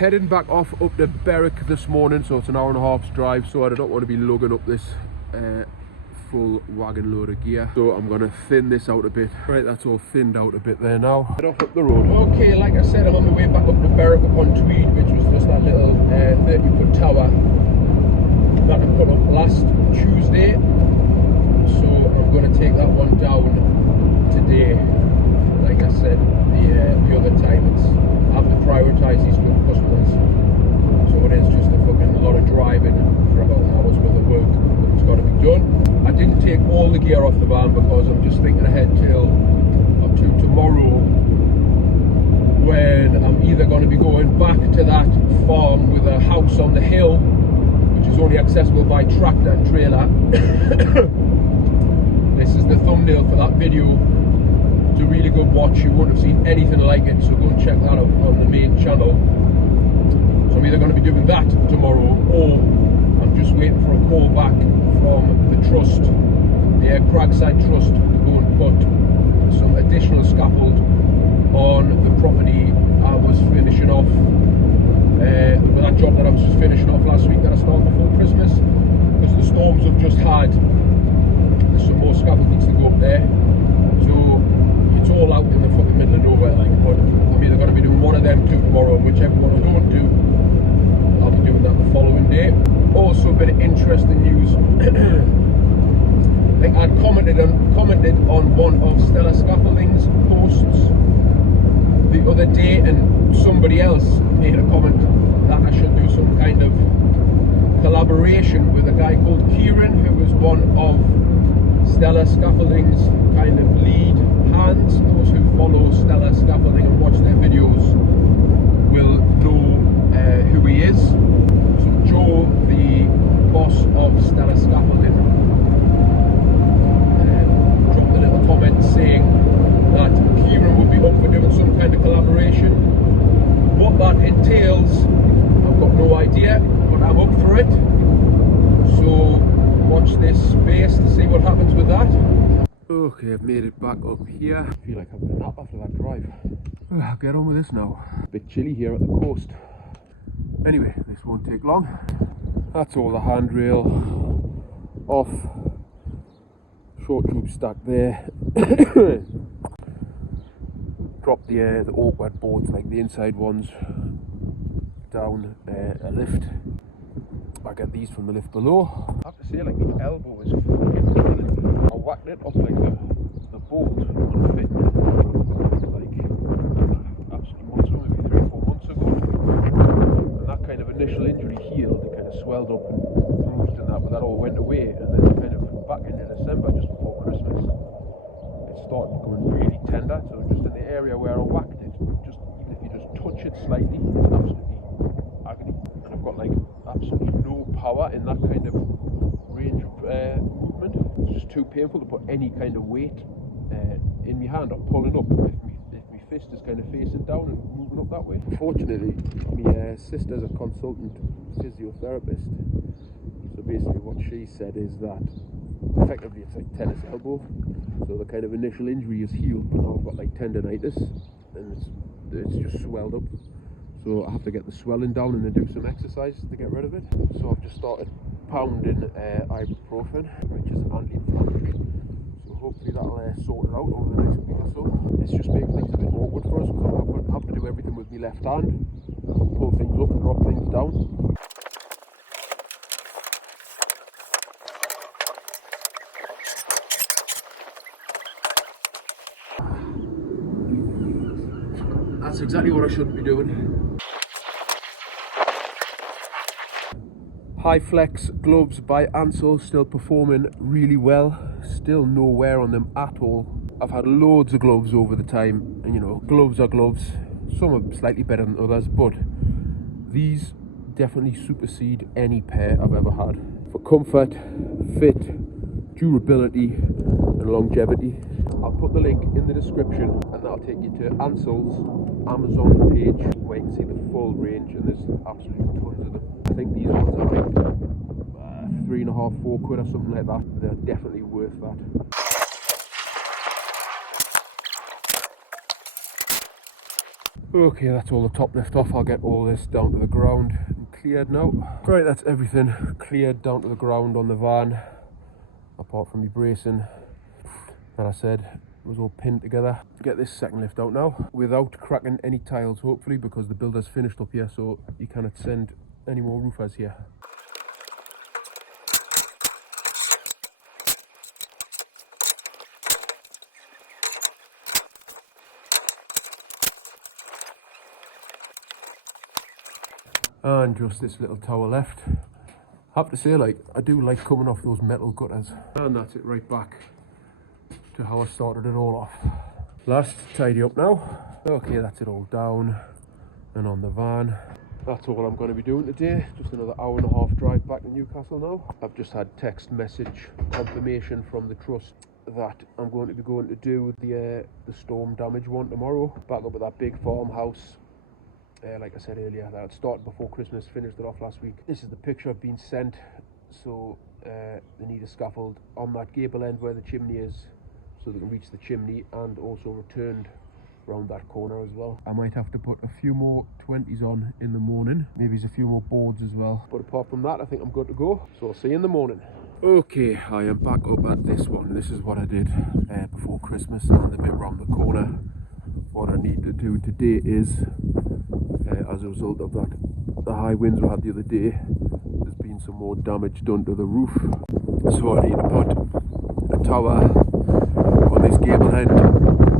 heading back off up to Berwick this morning, so it's an hour and a half's drive, so I don't want to be lugging up this full wagon load of gear, so I'm going to thin this out a bit. Right, that's all thinned out a bit there now. Head off up the road. Okay, like I said, I'm on my way back up to Berwick upon Tweed, which was just that little 30-foot tower that I put up last Tuesday, so I'm going to take that one down today. Like I said the other time, I have to prioritise these customers, so it is just a fucking lot of driving for about an hour's worth of work, but it's got to be done. I didn't take all the gear off the van because I'm just thinking ahead till up to tomorrow, when I'm either going to be going back to that farm with a house on the hill, which is only accessible by tractor and trailer. This is the thumbnail for that video. It's a really good watch. You won't have seen anything like it, so go and check that out on the main channel. So I'm either going to be doing that tomorrow, or I'm just waiting for a call back from the trust, the Cragside Trust, to go and put some additional scaffold on the property I was finishing off, with that job that I was just finishing off last week that I started before Christmas, because the storms have just had. There's some more scaffold needs to go up there, so it's all out in the fucking middle of nowhere, like, but I'm either going to be doing one of them two tomorrow, and whichever one I don't do, I'll be doing that the following day. Also, a bit of interesting news. I think I'd commented on one of Stella Scaffolding's posts the other day, and somebody else made a comment that I should do some kind of collaboration with a guy called Kieran, who was one of Stella Scaffolding's kind of lead hands. Those who follow Stella Scaffolding and watch their videos will know who he is. So Joe, the boss of Stella Scaffolding, dropped a little comment saying that Kieran would be up for doing some kind of collaboration. What that entails, I've got no idea, but I'm up for it. So watch this space to see what happens with that. Okay, I've made it back up here. I feel like having a nap after that drive. I'll get on with this now. A bit chilly here at the coast. Anyway, this won't take long. That's all the handrail off. Short tube stack there. Drop the awkward boards, like the inside ones, down a lift. I get these from the lift below. I have to say, like, the elbow is fucking, I whacked it off like the bolt on fit, like absolutely months ago, maybe 3 or 4 months ago. And that kind of initial injury healed, it kind of swelled up and bruised and that, but that all went away. And then kind of back into December, just before Christmas, it started becoming really tender. So just in the area where I whacked it, just even if you just touch it slightly, it's absolutely agony. And I've got like absolutely no power in that kind of range of movement. It's just too painful to put any kind of weight in my hand or pulling up if my fist is kind of facing down and moving up that way. Fortunately, my sister's a consultant physiotherapist, so basically what she said is that effectively it's like tennis elbow, so the kind of initial injury is healed, but now I've got like tendonitis and it's just swelled up. So I have to get the swelling down and then do some exercise to get rid of it. So I've just started pounding ibuprofen, which is anti-inflammatory. So hopefully that'll sort it out over the next week or so. It's just making things a bit awkward for us because I have to do everything with my left hand. Pull things up and drop things down. That's exactly what I shouldn't be doing. High Flex gloves by Ansell, still performing really well. Still no wear on them at all. I've had loads of gloves over the time, and you know, gloves are gloves. Some are slightly better than others, but these definitely supersede any pair I've ever had. For comfort, fit, durability and longevity. I'll put the link in the description and that'll take you to Ansell's Amazon page where you can see the full range, and there's absolutely tons of them. I think these ones are like £3.5, £4 or something like that. They're definitely worth that. Okay, that's all the top lift off. I'll get all this down to the ground and cleared now. Right, that's everything cleared down to the ground on the van, apart from the bracing that I said was all pinned together. Get this second lift out now without cracking any tiles, hopefully, because the builder's finished up here, so you cannot send any more roofers here. And just this little tower left. I have to say, like, I do like coming off those metal gutters. And that's it, right back to how I started it all off. Last, tidy up now. Okay, that's it all down and on the van. That's all I'm going to be doing today. Just another hour and a half drive back to Newcastle now. I've just had text message confirmation from the trust that I'm going to be going to do the storm damage one tomorrow. Back up at that big farmhouse. Like I said earlier, that had started before Christmas, finished it off last week. This is the picture I've been sent. So they need a scaffold on that gable end where the chimney is, so they can reach the chimney, and also returned around that corner as well. I might have to put a few more 20s on in the morning, maybe a few more boards as well. But apart from that, I think I'm good to go. So I'll see you in the morning. Okay, I am back up at this one. This is what I did before Christmas, and the bit round the corner. What I need to do today is, as a result of that, the high winds we had the other day, there's been some more damage done to the roof. So I need to put a tower on this gable end,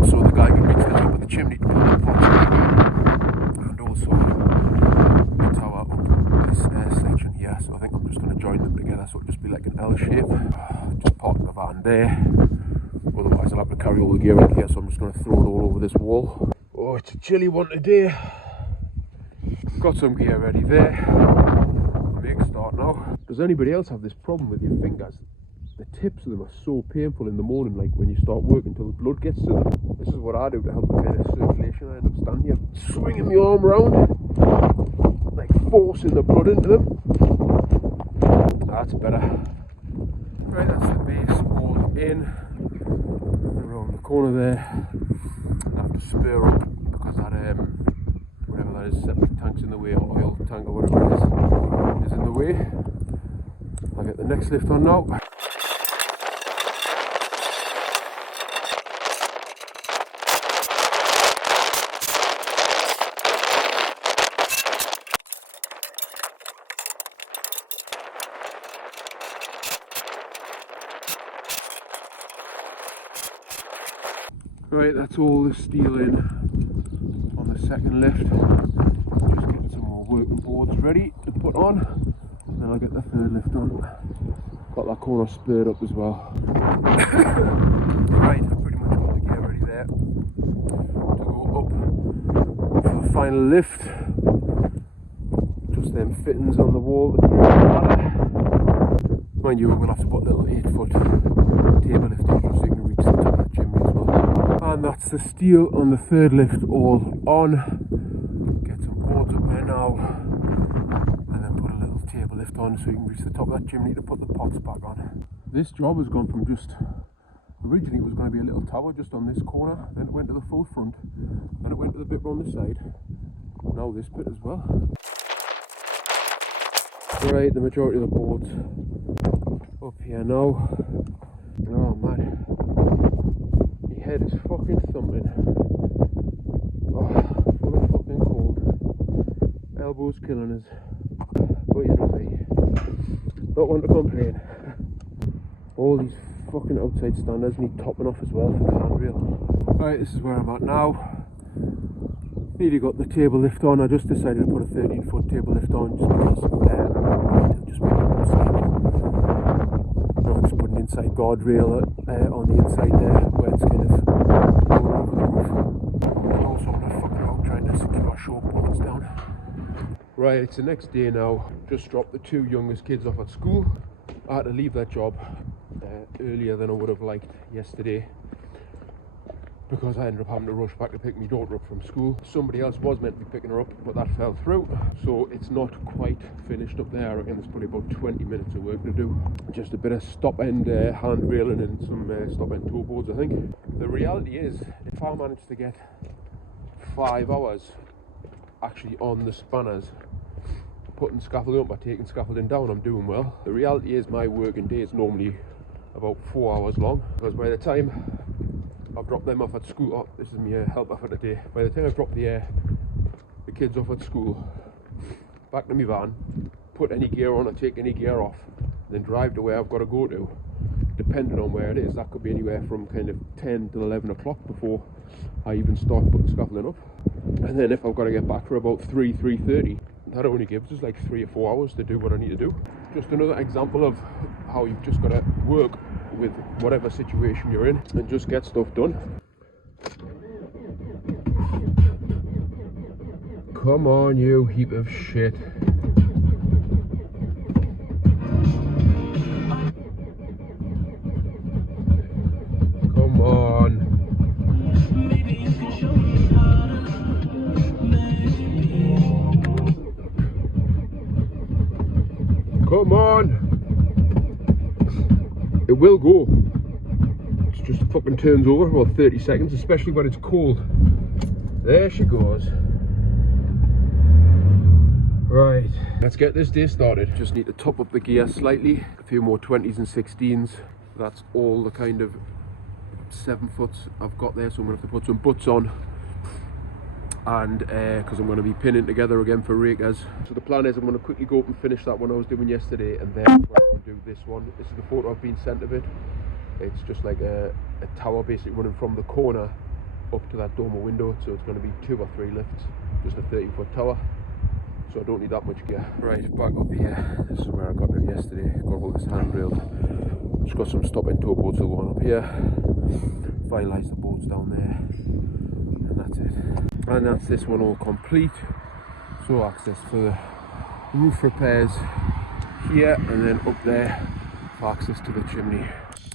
so the guy can reach the top of the chimney to put the pot, and also a tower up this section here. So I think I'm just going to join them together, so it'll just be like an L shape. Just park the van there. Otherwise I'll have to carry all the gear in here, so I'm just going to throw it all over this wall. Oh, it's a chilly one today. Got some gear ready there. Make a start now. Does anybody else have this problem with your fingers? The tips of them are so painful in the morning, like when you start working, until the blood gets to them. This is what I do to help the kind of circulation. I end up standing here, swinging my arm around, like forcing the blood into them. That's better. Right, that's the base all in. Around the corner there. I have to spur up because that whatever that is, septic tank's in the way, or oil tank or whatever it is in the way. I'll get the next lift on now. Right, that's all the steel in on the second lift. Just getting some more working boards ready to put on, and then I'll get the third lift on. Got that corner spurred up as well. Right, I've pretty much got the gear ready there to go up for the final lift. Just them fittings on the wall to create the ladder. Mind you, we'll have to put a little 8-foot table lift in just so you can reach the top of the chimney as well. And that's the steel on the third lift all on. Get some boards up there now, and then put a little table lift on so you can reach the top of that chimney to put the pots back on. This job has gone from just, originally it was going to be a little tower just on this corner, then it went to the full front, then it went to the bit around the side, now this bit as well. Right, the majority of the boards up here now. Oh man, my head is fucking thumping. Oh, full of fucking cold. Elbows killing us. But you know me, not one to complain. All these fucking outside standers need topping off as well for the handrail. Right, this is where I'm at now. Nearly got the table lift on. I just decided to put a 13-foot table lift on just because it'll just make it more stable. I'm just putting inside guardrail on the inside there where it's kind of going over the roof. And also I'm not fucking out trying to secure short boards down. Right, it's the next day now. Just dropped the two youngest kids off at school. I had to leave that job earlier than I would have liked yesterday, because I ended up having to rush back to pick my daughter up from school. Somebody else was meant to be picking her up, but that fell through. So it's not quite finished up there. I reckon there's probably about 20 minutes of work to do. Just a bit of stop-end handrailing and some stop-end toe boards, I think. The reality is, if I manage to get 5 hours actually on the spanners, putting scaffolding up or taking scaffolding down, I'm doing well. The reality is my working day is normally about 4 hours long, because by the time I've dropped them off at school, oh, this is my helper for the day, by the time I've dropped the kids off at school, back to my van, put any gear on or take any gear off, then drive to where I've got to go to, depending on where it is, that could be anywhere from kind of 10 to 11 o'clock before I even start putting scaffolding up. And then if I've got to get back for about 3:30, that only gives us like 3 or 4 hours to do what I need to do. Just another example of how you've just got to work with whatever situation you're in and just get stuff done. Come on, you heap of shit. Come on. Come on. It will go. It just fucking turns over for about 30 seconds, especially when it's cold. There she goes. Right, let's get this day started. Just need to top up the gear slightly. A few more 20s and 16s. That's all the kind of 7 foots I've got there, so I'm going to have to put some butts on. And because I'm going to be pinning together again for rakers. So the plan is I'm going to quickly go up and finish that one I was doing yesterday, and then I'm going to do this one. This is the photo I've been sent of it. It's just like a tower basically running from the corner up to that dormer window, so it's going to be 2 or 3 lifts, just a 30-foot tower, so I don't need that much gear. Right, back up here. This is where I got it yesterday. Got all this handrail. Just got some stop and tow boards still going up here. Finalise the boards down there, and that's it. And that's this one all complete. So access for the roof repairs here, and then up there for access to the chimney.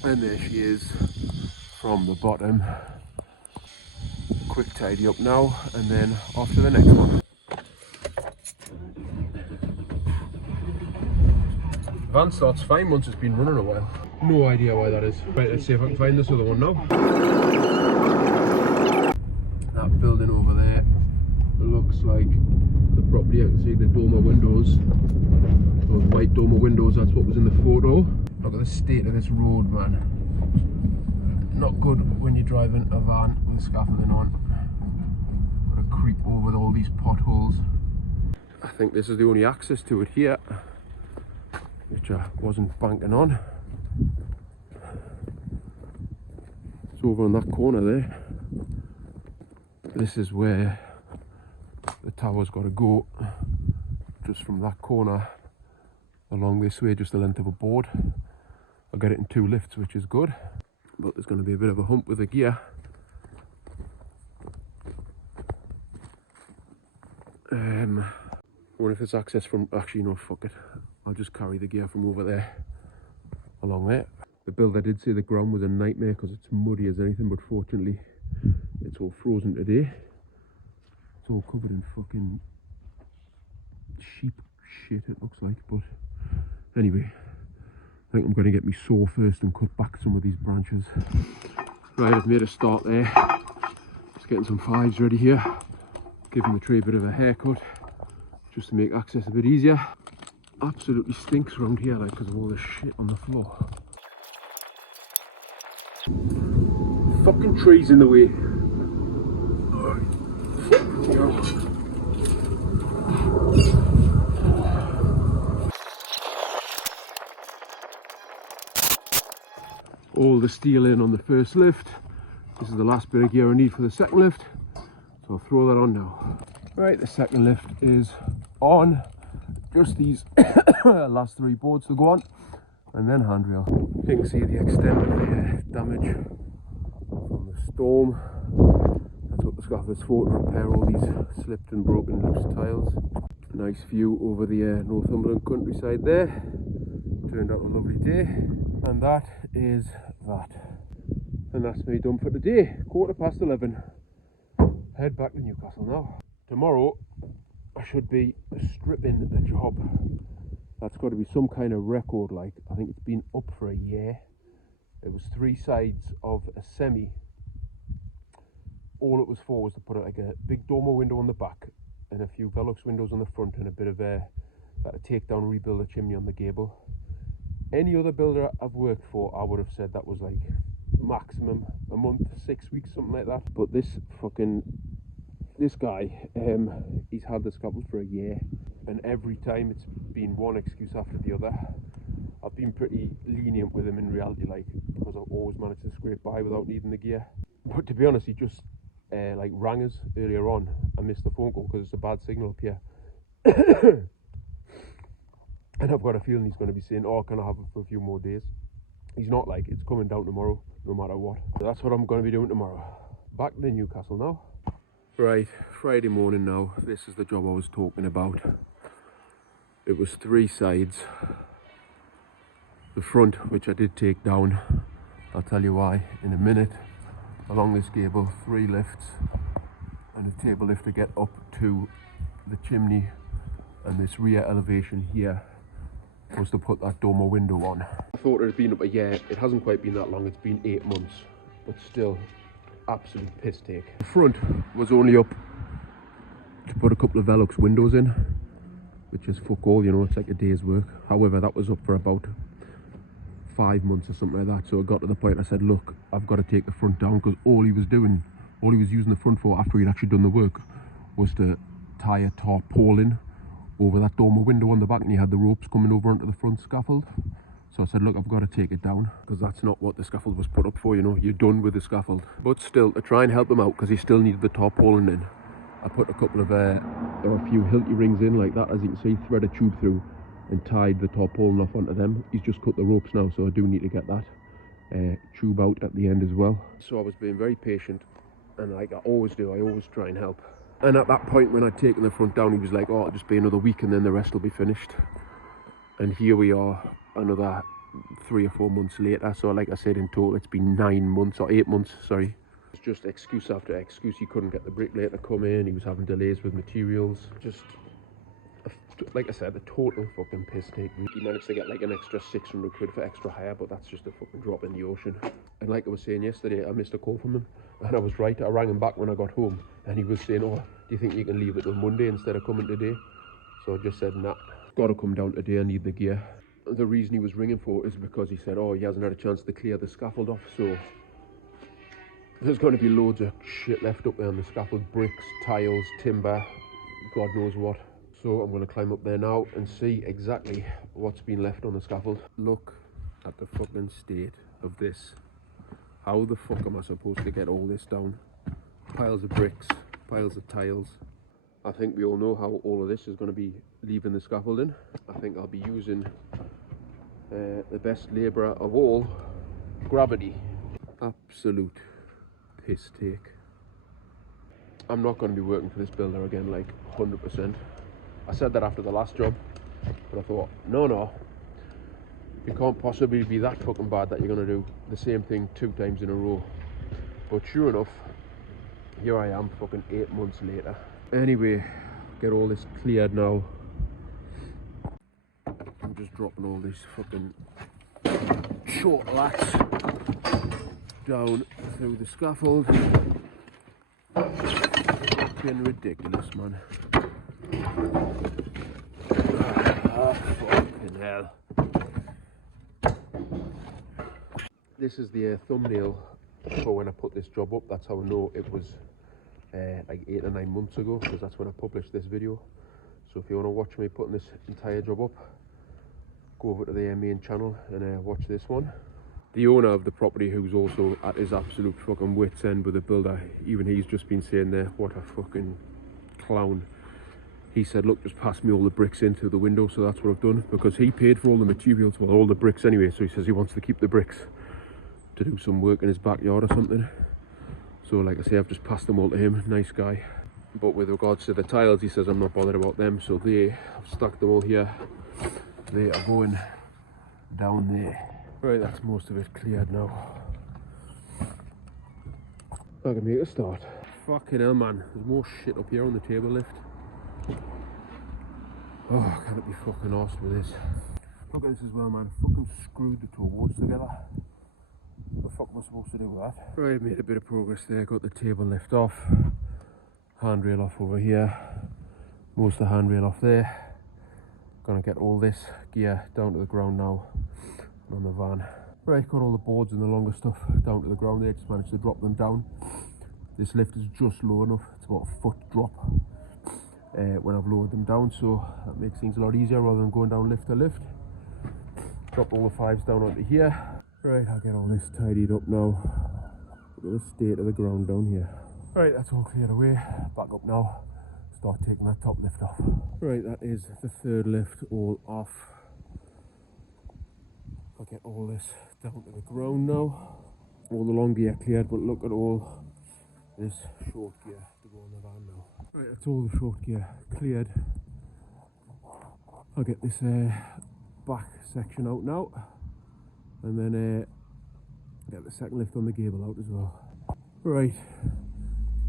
And there she is from the bottom. Quick tidy up now, and then off to the next one. Van starts fine once it's been running a while. No idea why that is. Right, let's see if I can find this other one now. That building over there looks like the property. I can see the dormer windows, those white dormer windows. That's what was in the photo. Look at the state of this road, man. Not good when you're driving a van with scaffolding on. Got to creep over all these potholes. I think this is the only access to it here, which I wasn't banking on. It's over on that corner there. This is where the tower's got to go, just from that corner along this way, just the length of a board. I'll get it in 2 lifts, which is good, but there's going to be a bit of a hump with the gear. I wonder if it's access from, actually no, fuck it, I'll just carry the gear from over there along there. The builder did say the ground was a nightmare because it's muddy as anything, but fortunately it's all frozen today. It's all covered in fucking sheep shit, it looks like, but anyway, I think I'm going to get my saw first and cut back some of these branches. Right, I've made a start there. Just getting some 5s ready here, giving the tree a bit of a haircut, just to make access a bit easier. Absolutely stinks around here, like, because of all this shit on the floor. Fucking trees in the way. All the steel in on the first lift. This is the last bit of gear I need for the second lift, so I'll throw that on now. Right, the second lift is on. Just these last 3 boards to go on, and then handrail. You can see the extent of the damage from the storm. That's what the scaffolders for, to repair all these slipped and broken loose tiles. Nice view over the Northumberland countryside there. Turned out a lovely day, and that is that. And that's me done for today. 11:15. Head back to Newcastle now. Tomorrow I should be stripping the job. That's got to be some kind of record, like, I think it's been up for a year. It was 3 sides of a semi all it was for was to put like a big dormer window on the back and a few Velux windows on the front and a bit of a take down, rebuild a chimney on the gable. Any other builder I've worked for, I would have said that was like maximum a month, 6 weeks, something like that. But this guy, he's had the scaffold for a year, and every time it's been one excuse after the other. I've been pretty lenient with him in reality, like, because I've always managed to scrape by without needing the gear. But to be honest, he just like rang us earlier on. I missed the phone call because it's a bad signal up here. And I've got a feeling he's going to be saying, oh, can I have it for a few more days? He's not, like, it's coming down tomorrow, no matter what. So that's what I'm going to be doing tomorrow. Back to Newcastle now. Right, Friday morning now. This is the job I was talking about. It was 3 sides. The front, which I did take down, I'll tell you why in a minute. Along this gable, 3 lifts and a table lift to get up to the chimney, and this rear elevation here was to put that dormer window on. I thought it had been up a year. It hasn't quite been that long, it's been 8 months, but still absolute piss take. The front was only up to put a couple of Velux windows in, which is fuck all, you know, it's like a day's work. However, that was up for about 5 months or something like that. So it got to the point I said, look, I've got to take the front down, because all he was using the front for after he'd actually done the work was to tie a tarpaulin over that dormer window on the back, and he had the ropes coming over onto the front scaffold. So I said, look, I've got to take it down, because that's not what the scaffold was put up for, you know, you're done with the scaffold. But still, to try and help him out, because he still needed the tarpaulin in, I put a couple of, there were a few Hilti rings in like that, as you can see, thread a tube through and tied the tarpaulin off onto them. He's just cut the ropes now, so I do need to get that tube out at the end as well. So I was being very patient, and like I always do, I always try and help. And at that point, when I'd taken the front down, he was like, oh, it'll just be another week and then the rest will be finished. And here we are, another 3 or 4 months later. So like I said, in total it's been 9 months or 8 months, sorry. It's just excuse after excuse. He couldn't get the bricklayer to come in, he was having delays with materials. Just, like I said, the total fucking piss take. He managed to get like an extra 600 quid for extra hire, but that's just a fucking drop in the ocean. And like I was saying yesterday, I missed a call from him, and I was right. I rang him back when I got home, and he was saying, oh, do you think you can leave it till Monday instead of coming today? So I just said, nah, got to come down today, I need the gear. The reason he was ringing for is because he said, oh, he hasn't had a chance to clear the scaffold off, so there's going to be loads of shit left up there on the scaffold, bricks, tiles, timber, God knows what. So I'm going to climb up there now and see exactly what's been left on the scaffold. Look at the fucking state of this. How the fuck am I supposed to get all this down? Piles of bricks, piles of tiles. I think we all know how all of this is going to be leaving the scaffolding. I think I'll be using the best labourer of all, gravity. Absolute piss take. I'm not going to be working for this builder again, like 100%. I said that after the last job, but I thought, no, it can't possibly be that fucking bad that you're going to do the same thing 2 times in a row. But sure enough, here I am fucking 8 months later. Anyway, get all this cleared now. I'm just dropping all these fucking short lats down through the scaffold. Fucking ridiculous, man. Fucking hell. This is the thumbnail for when I put this job up. That's how I know it was like 8 or 9 months ago, because that's when I published this video. So if you want to watch me putting this entire job up, go over to their main channel and watch this one. The owner of the property, who's also at his absolute fucking wit's end with the builder, even he's just been saying there, what a fucking clown. He said, look, just pass me all the bricks in through the window. So that's what I've done, because he paid for all the materials, well, all the bricks anyway. So he says he wants to keep the bricks to do some work in his backyard or something. So like I say, I've just passed them all to him. Nice guy. But with regards to the tiles, he says I'm not bothered about them. So I've stacked them all here. They are going down there. Right, that's most of it cleared now. I can make a start. Fucking hell, man. There's more shit up here on the table lift. Oh, I can't be fucking arsed with this. Look at this as well, man. Fucking screwed the two boards together. What the fuck am I supposed to do with that? Right, made a bit of progress there. Got the table lift off. Handrail off over here. Most of the handrail off there. Gonna get all this gear down to the ground now on the van. Right, got all the boards and the longer stuff down to the ground there. Just managed to drop them down. This lift is just low enough. It's about a foot drop when I've lowered them down, so that makes things a lot easier rather than going down lift to lift. Drop all the fives down onto here. Right, I'll get all this tidied up now. Look at the state of the ground down here. Right, that's all cleared away. Back up now. Start taking that top lift off. Right, that is the third lift all off. I'll get all this down to the ground now. All the long gear cleared, but look at all this short gear to go on the van now. Right, that's all the short gear cleared. I'll get this back section out now, and then get the second lift on the gable out as well. Right,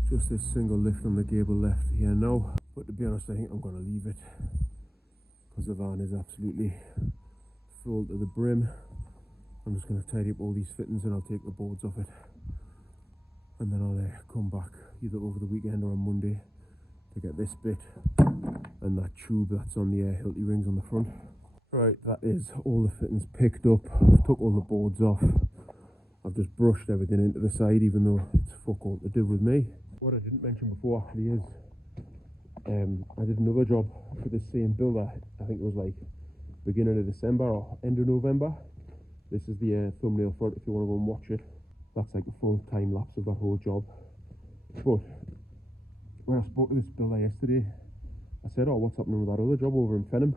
just this single lift on the gable left here now, but to be honest I think I'm going to leave it because the van is absolutely full to the brim. I'm just going to tidy up all these fittings and I'll take the boards off it, and then I'll come back either over the weekend or on Monday to get this bit and that tube that's on the Hilti rings on the front. Right, that is all the fittings picked up. I've took all the boards off. I've just brushed everything into the side, even though it's fuck all to do with me. What I didn't mention before actually is I did another job for the same builder. I think it was like beginning of December or end of November. This is the thumbnail for it if you want to go and watch it. That's like a full time lapse of that whole job. But when I spoke to this builder yesterday, I said, oh, what's happening with that other job over in Fenham?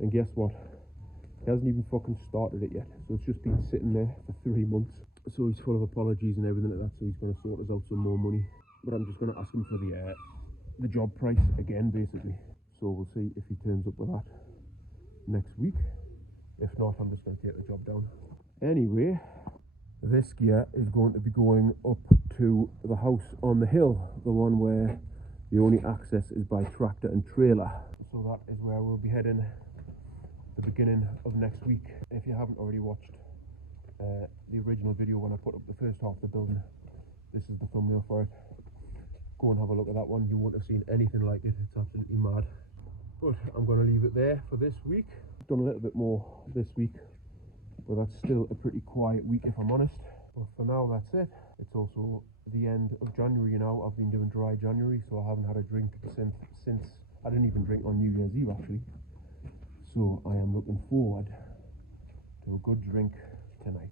And guess what? He hasn't even fucking started it yet. So it's just been sitting there for 3 months. So he's full of apologies and everything like that. So he's going to sort us out some more money. But I'm just going to ask him for the job price again, basically. So we'll see if he turns up with that next week. If not, I'm just going to take the job down. Anyway, this gear is going to be going up to the house on the hill. The one where the only access is by tractor and trailer. So that is where we'll be heading the beginning of next week. If you haven't already watched the original video when I put up the first half of the building, this is the thumbnail for it. Go and have a look at that one. You won't have seen anything like it. It's absolutely mad. But I'm going to leave it there for this week. I've done a little bit more this week, but that's still a pretty quiet week if I'm honest. But for now, that's it. It's also the end of January now. I've been doing dry January, so I haven't had a drink since I didn't even drink on New Year's Eve actually. So I am looking forward to a good drink tonight.